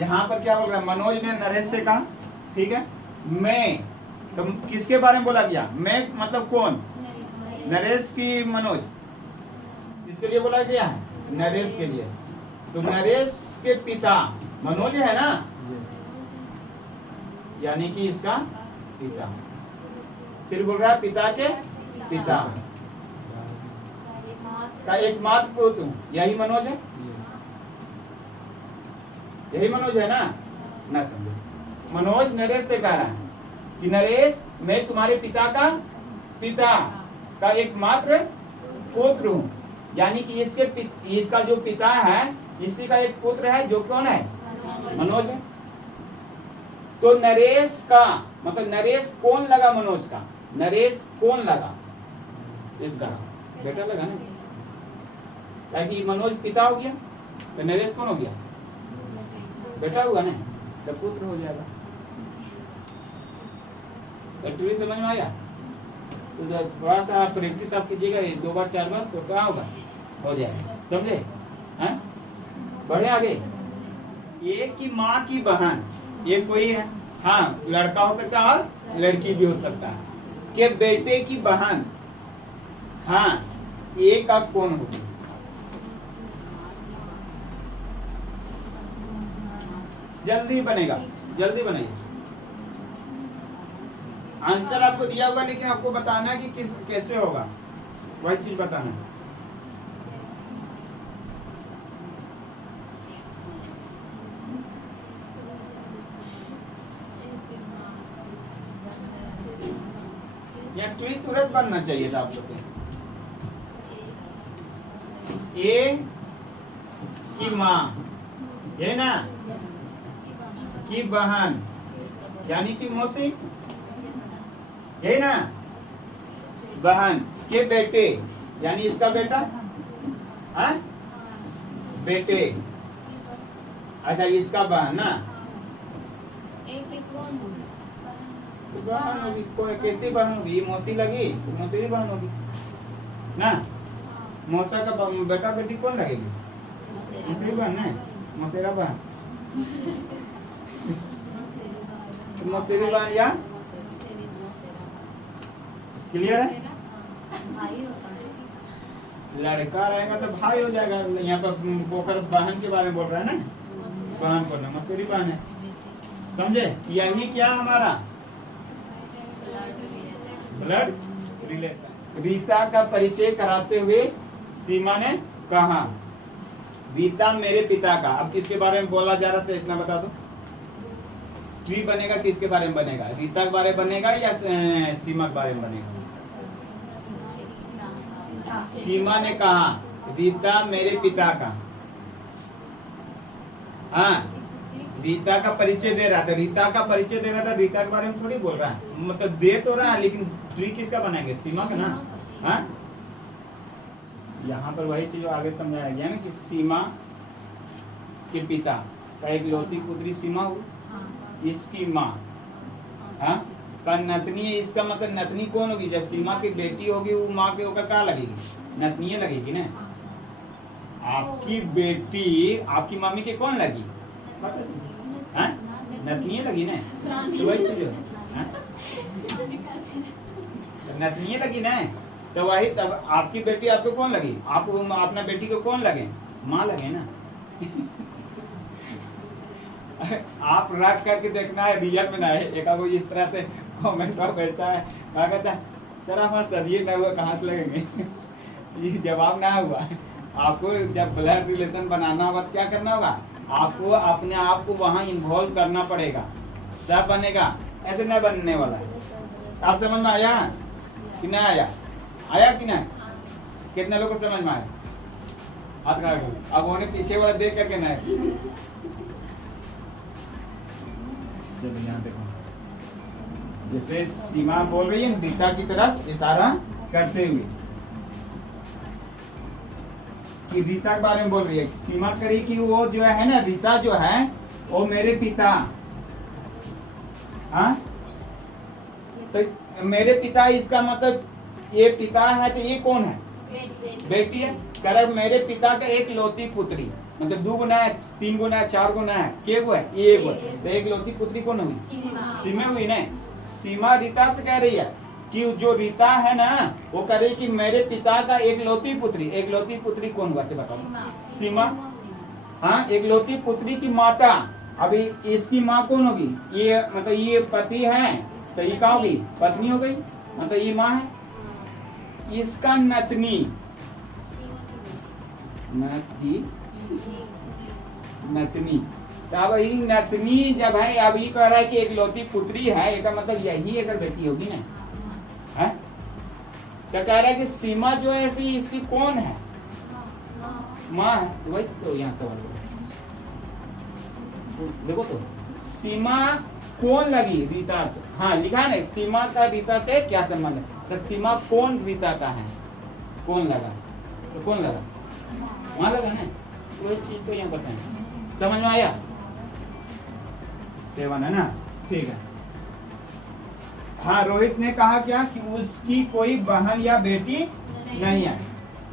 यहाँ पर क्या बोल रहा है, मनोज ने नरेश से कहा, ठीक है, मैं, तो किसके बारे में बोला गया, मैं मतलब कौन, नरेश की मनोज, किसके लिए बोला गया है, नरेश के लिए। तो नरेश के पिता मनोज है ना, यानी कि इसका पिता। फिर बोल रहा है पिता के पिता का एकमात्र पुत्र, यही मनोज है, यही मनोज है ना, ना समझो। मनोज नरेश से कह रहा है कि नरेश, मैं तुम्हारे पिता का एकमात्र पुत्र हूँ, यानी कि इसका जो पिता है, इसी का एक पुत्र है, जो कौन है, मनोज है। तो नरेश का मतलब नरेश कौन लगा, मनोज का नरेश कौन लगा, इसका बेटा लगा ना, ताकि मनोज पिता हो गया तो नरेश कौन हो गया, बेटा हुआ ना, तो पुत्र हो जाएगा। तो समझ में आया? तो थोड़ा सा प्रैक्टिस आप कीजिएगा, 2 बार 4 बार, तो क्या होगा, हो जाएगा, समझे? हैं? बढ़े आगे। एक की माँ की बहन, ये कोई है, हाँ लड़का हो सकता है और लड़की भी हो सकता है, के बेटे की बहन, हाँ एक का कौन होगी, जल्दी बनेगा, जल्दी बनेगा। आंसर आपको दिया होगा, लेकिन आपको बताना है कि कैसे होगा, वही चीज बताना है। यहाँ ट्री तुरंत बनना चाहिए था आप लोग के। ए की माँ, ये ना, की बहन यानी कि मौसी, ये ना, बहन के बेटे यानी इसका बेटा, हाँ बेटे, अच्छा इसका बहन ना, बहन होगी, कोई कैसी बहन होगी, ये मौसी लगी, मौसी बहन होगी ना, मौसा का बेटा बेटी कौन लगेगी, मौसी बहन है, मौसेरा बहन, मौसेरी बहन या, क्लियर है? लड़का रहेगा तो भाई हो जाएगा, यहाँ पर पोखर बहन के बारे में बोल रहा है ना, बहन बोल रहा है, मौसेरी बहन है, समझे? यही क्या हमारा ब्लड रिलेशन। रीता का परिचय कराते हुए सीमा ने कहा, रीता मेरे पिता का, अब किसके बारे में बोला जा रहा है, इतना बता दो। ट्री बनेगा किसके बारे में बनेगा, रीता के बारे में बनेगा या सीमा के बारे में बनेगा? सीमा ने कहा रीता मेरे पिता का, हाँ रीता का परिचय दे रहा था, रीता का परिचय दे रहा था, रीता के बारे में थोड़ी बोल रहा है, मतलब दे तो रहा है, लेकिन ट्री किसका बनाएंगे, सीमा का ना, हाँ। यहाँ पर वही चीज आगे समझाया गया ना कि सीमा के पिता का एक लौती पुत्री सीमा हुई, इसकी माँ, हाँ का नतनी है, इसका मतलब नतनी कौन होगी, जब सीमा की बेटी होगी वो माँ के होकर क्या लगेगी, नतनी लगेगी ना। आपकी बेटी आपकी मम्मी के कौन लगी, नतनी लगी ना, तो वही चीज नतनी लगी ना, तो वही तब आपकी बेटी आपको कौन लगी, आप अपना बेटी को कौन लगे, माँ लगे ना। आप रख करके देखना है, रियल में ना है, एक वो इस तरह से कमेंट पर भेजता है, क्या कहता है, सर हमारा सदिए ना हुआ कहाँ से लगेंगे। ये जवाब ना हुआ, आपको जब ब्लड रिलेशन बनाना होगा तो क्या करना होगा, आपको अपने आप को वहाँ इन्वॉल्व करना पड़ेगा, तब बनेगा, ऐसे नहीं बनने वाला है। आप समझ में आया कि नहीं आया, आया कि नहीं, कितने लोगों को समझ में आया, हाथ खड़ा करो। अब उन्हें पीछे वाला देख करके नहीं, यहाँ देखो जैसे सीमा बोल रही है रीता की तरफ इशारा करते हुए कि रीता के बारे में बोल रही है, सीमा करी कि वो जो है ना, रीता जो है वो मेरे पिता, हाँ तो मेरे पिता, इसका मतलब ये पिता है तो ये कौन है, बेटी है, कर मेरे पिता का एक लौती पुत्री, मतलब 2 गुना है, 3 गुना है, 4 गुना है, के गो है, एक गो है। तो एक लौती पुत्री कौन हुई? सीमा हुई ना। सीमा रीता से कह रही है कि जो रीता है ना वो कह रही कि मेरे पिता का एक लौती पुत्री कौन हुआ से बताओ? सीमा। हाँ, एक लौती पुत्री की माता। अभी इसकी माँ कौन होगी? ये मतलब ये पति है तो ये क्या होगी? पत्नी हो गई, मतलब ये माँ है। इसका नतनी नतनी तो अब ये नतनी जब है, अब ये कह रहा है कि एक लौती पुत्री है, इसका मतलब यही अगर बेटी होगी ना है। तो कह रहा है कि सीमा जो है ऐसी इसकी कौन है? माँ है। तो वही तो यहाँ सवाल देखो, तो सीमा कौन लगी रीता? हाँ लिखा है ना, सीमा का रीता से क्या संबंध है? तो सीमा कौन रीता का है? कौन लगा? तो कौन लगा? वहां लगा ना। तो इस चीज को यहाँ बताएं, समझ में आया? 7 है ना, ठीक है। हाँ, रोहित ने कहा क्या कि उसकी कोई बहन या बेटी नहीं है।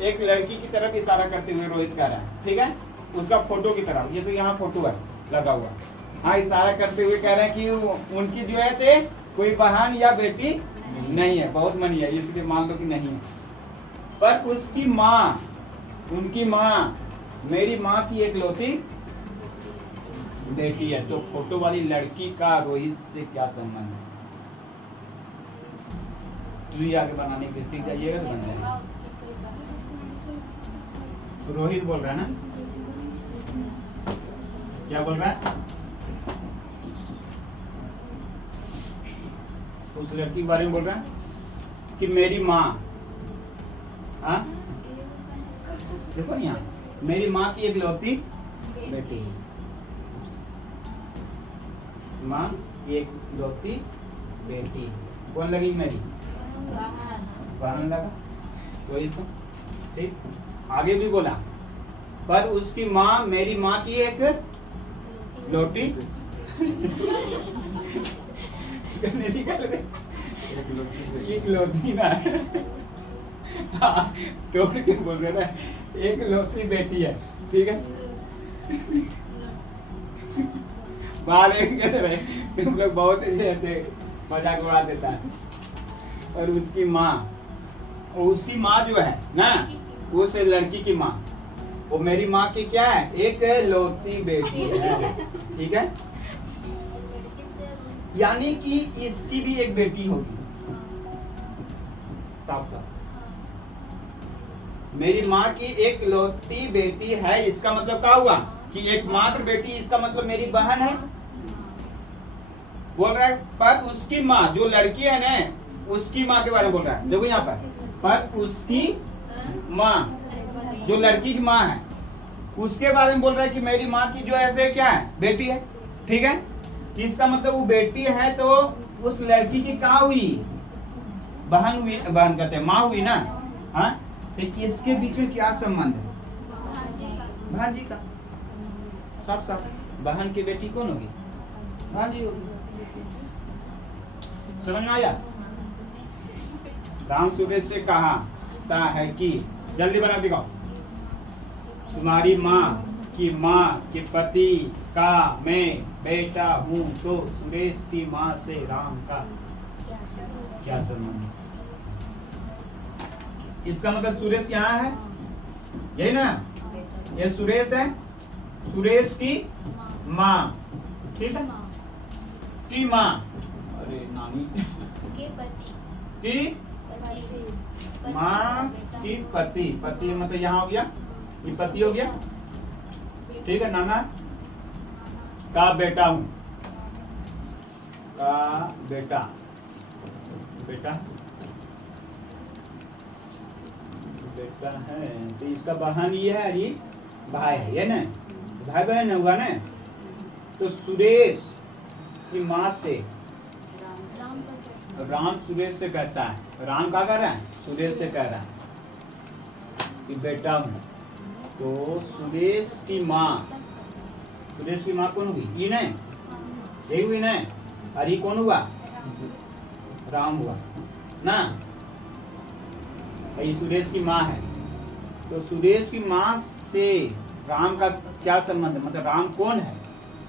एक लड़की की तरफ इशारा करते हुए रोहित कह रहा है, ठीक है, उसका फोटो की तरफ। ये तो यहाँ फोटो है लगा हुआ। हाँ, इशारा करते हुए कह रहे हैं कि उनकी जो है से कोई बहन या बेटी नहीं है। बहुत मनी है, इसलिए मान लो कि नहीं है। पर उसकी माँ, उनकी माँ, मेरी माँ की एक लौती बेटी है। तो फोटो वाली लड़की का रोहित से क्या संबंध है? ट्री आगे बनाने के सीख जाइएगा तो बन जाएगा। रोहित बोल रहा है ना, क्या बोल रहा है? उस लड़की के बारे में बोल रहा है कि मेरी माँ, हाँ देखो यहाँ, मेरी माँ की एक लौती बेटी, माँ की एक लौती बेटी कौन लगी? मेरी बहन लगा। वही तो ठीक। आगे भी बोला, पर उसकी माँ, मेरी माँ की एक लौती एक लौती ना तोड़ के बोल रहे ना, एक लौती बेटी है, ठीक है। बाहर कहते रहे तुम लोग बहुत ऐसे मजाक उड़ा देता है। और उसकी माँ, और उसकी माँ जो है ना, उस लड़की की माँ, वो मेरी माँ की क्या है? एक लौती बेटी है, ठीक है। यानी कि इसकी भी एक बेटी होगी। साफ साफ मेरी माँ की एक लौती बेटी है, इसका मतलब क्या हुआ कि एक मात्र बेटी, इसका मतलब मेरी बहन है बोल रहा है। पर उसकी माँ, जो लड़की है ना, उसकी माँ के बारे में बोल रहा है। देखो यहाँ पर उसकी माँ, जो लड़की की माँ है, उसके बारे में बोल रहा है कि मेरी माँ की जो है क्या है? बेटी है, ठीक है। इसका मतलब वो बेटी है तो उस लड़की की क्या हुई? बहन हुई। बहन कहते हैं, माँ हुई ना। हाँ, तो इसके बीच में क्या संबंध है? भांजी का। साफ साफ बहन की बेटी कौन होगी? भांजी होगी। समझ में आया? राम सुबह से कहा है कि जल्दी बना दिखाओ, तुम्हारी माँ के पति का मैं बेटा हूँ। तो सुरेश की माँ से राम का क्या संबंध? इसका मतलब सुरेश यहाँ है, यही ना, ये सुरेश है, सुरेश की माँ, ठीक है, की माँ, अरे नानी की माँ की पति, पति मतलब यहाँ हो गया, ये पति हो गया, ठीक है। नाना का बेटा हूँ, का बेटा, बेटा बेटा है। तो इसका बहन ये है, ये भाई है, ये ना, भाई बहन हुआ ना। तो सुरेश की माँ से राम सुरेश से कहता है, राम क्या कर रहा है? सुरेश से कह रहा है कि बेटा हूँ। तो सुरेश की माँ कौन हुई? ये नहीं, यही हुई ना। और ये कौन हुआ? राम हुआ ना। ये सुरेश की माँ है। तो सुरेश की माँ से राम का क्या संबंध है, मतलब राम कौन है?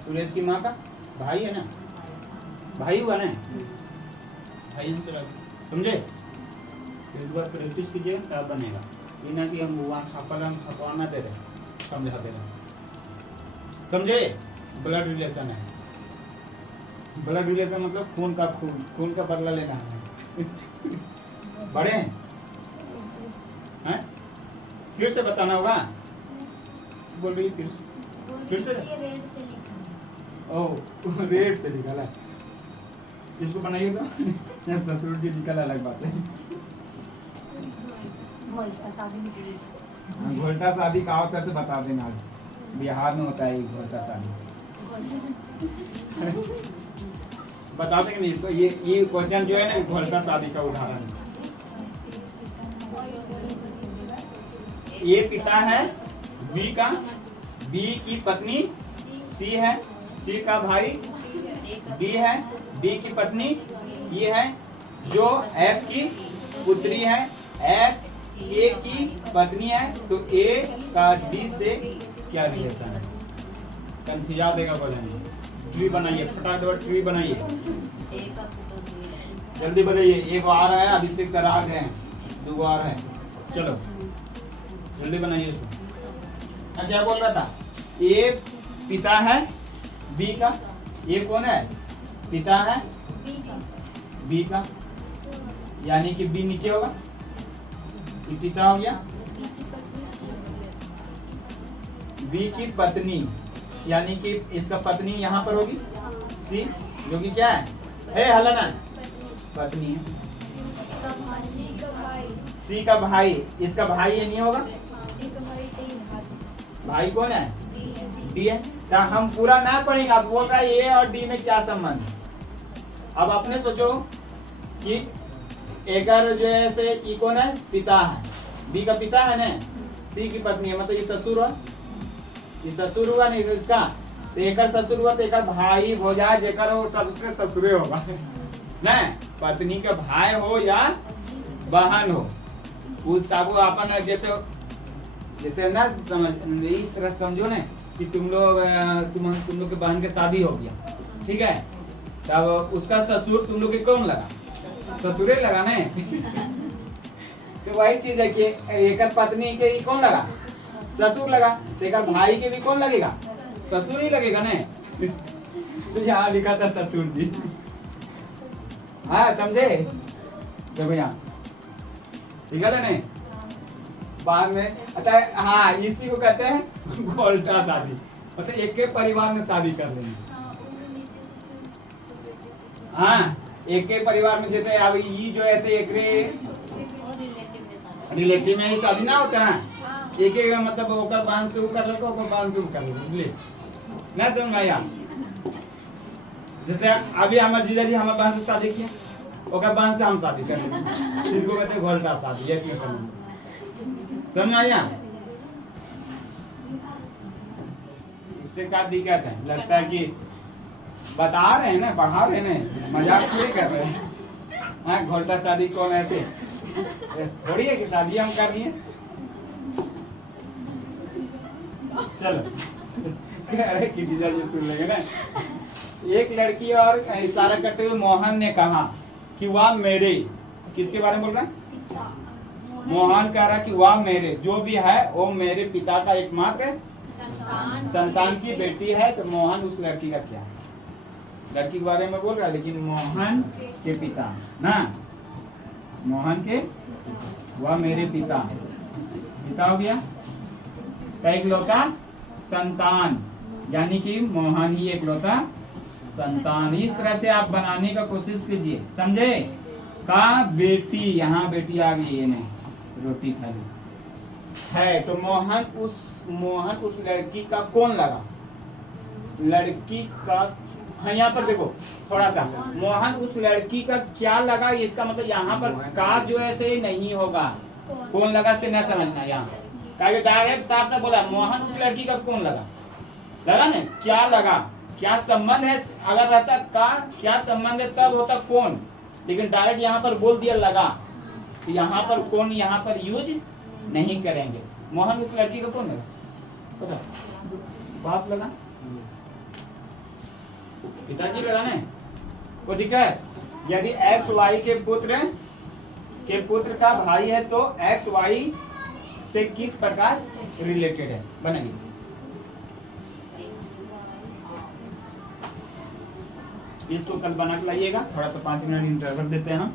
सुरेश की माँ का भाई है ना, भाई हुआ ना, भाई हमसे समझे? एक बार प्रैक्टिस कीजिएगा तब बनेगा, ये ना कि हम वहाँ छपवाना दे रहे, समझा दे रहे, समझे? ब्लड रिलेशन है, ब्लड रिलेशन मतलब खून का खून का बदला लेना है। बड़े हैं? फिर से बताना होगा, बोल रही फिर से ओह रेड से निकाला, इसको बनाइएगा। ससुर जी निकला अलग बात है। घोलटा शादी का होता है तो बता देना, बिहार में होता है घोलटा शादी। बता देंगे नहीं इसको, ये क्वेश्चन जो है ना घोलटा शादी का उदाहरण। ये पिता है बी का, बी की पत्नी सी है, सी का भाई डी है, डी की पत्नी ये है, जो एफ की पुत्री है, एफ ए की पत्नी है, तो ए का डी से क्या रिलेशन है? कंफ्यूज देगा बोलेंगे। ट्री बनाइए, फटाफट ट्री बनाइए, जल्दी बताइए। एक आ रहा है, अभिषेक सर आ गए हैं, 2 आ रहे हैं, चलो जल्दी बनाइए इसको। क्या बोल रहा था? ए पिता है बी का, ये कौन है? पिता है बी का, यानी कि बी नीचे होगा, ये पिता हो गया। बी की पत्नी, यानी कि इसका पत्नी यहाँ पर होगी सी, जो कि क्या है हलना पत्नी है। सी का भाई, इसका भाई ये नहीं होगा, भाई कौन है? डी है। तो हम पूरा ना पढ़ेंगे, आप बोल रहा है ए और डी में क्या संबंध। अब अपने सोचो कि एकर जो है से ई कौन है? पिता है, बी का पिता है ना, सी की पत्नी है, मतलब ये ससुर हुआ, ये ससुर हुआ नहीं इसका, तो एकर ससुर हुआ, तो एकर भाई हो जाए, जेकर हो सबके ससुरे होगा ना, पत्नी का भाई हो या बहन हो, उस साबु अपन जैसे ना इस तरह समझो ना कि तुम लोग के बहन के शादी हो गया, ठीक है, तब उसका ससुर तुम लोग के कौन लगा? ससुरे लगा ना। तो वही चीज है कि एक पत्नी के कौन लगा? ससुर लगा, तो एक भाई के भी कौन लगेगा? ससुर ही लगेगा ना। तो यहाँ लिखा था ससुर जी। हाँ समझे? देखो यहाँ ठीक है ना, बाद में अच्छा, हाँ इसी को कहते हैं घोलटा शादी, मतलब एक के परिवार में शादी कर लेंगे। हाँ एक के परिवार में, जैसे अब ये जो ऐसे एक रिलेटिव में ही शादी ना होता है, एक एक मतलब ओकर बांध से कर ले, ओकर बांध से कर ले, बुझलिए ना? समझ आया? जैसे अभी हमारे जीजा जी हमारे बहन से शादी किया, ओकर बहन से हम शादी कर लेंगे, इसको कहते हैं घोलटा शादी। एक समझ आया? इससे क्या दिक्कत है? लगता है कि बता रहे हैं ना, पढ़ा रहे हैं, मजाक नहीं कर रहे हैं। हाँ घोलटा शादी कौन है? थोड़ी है कि शादी हम करनी है। चलो अरे किसी सुन लेंगे ना। एक लड़की और इशारा करते हुए मोहन ने कहा कि वह मेरे, किसके बारे में बोल रहा है? मोहन कह रहा है कि वह मेरे, जो भी है वो मेरे पिता का एकमात्र संतान की बेटी है। तो मोहन उस लड़की का क्या? लड़की के बारे में बोल रहा है, लेकिन मोहन के पिता ना, मोहन के, वह मेरे पिता, पिता हो गया का इकलौता संतान, यानी कि मोहन ही इकलौता संतान। इस तरह से आप बनाने का कोशिश कीजिए, समझे? का बेटी, यहाँ बेटी आ गई, ये नहीं रोटी खाली है, तो मोहन उस लड़की का कौन लगा? लड़की का, हाँ यहाँ पर देखो थोड़ा सा, मोहन उस लड़की का क्या लगा, इसका मतलब यहाँ पर का जो ऐसे नहीं होगा, कौन लगा से न समझना। यहाँ डायरेक्ट साफ साफ बोला, मोहन उस लड़की का कौन लगा, लगा ना, क्या लगा, क्या संबंध है। अगर रहता का क्या संबंध है तब होता कौन, लेकिन डायरेक्ट यहाँ पर बोल दिया लगा, तो यहाँ पर कौन यहाँ पर यूज नहीं करेंगे। मोहन उस लड़की का कौन लगा? पता बाप लगा पिताजी लगाने को दिक्कत है। यदि एक्स वाई के पुत्र का भाई है तो एक्स वाई से किस प्रकार रिलेटेड है बनेगी। इसको कल बना के लाइएगा, थोड़ा तो 5 मिनट इंटरवल देते हैं हम।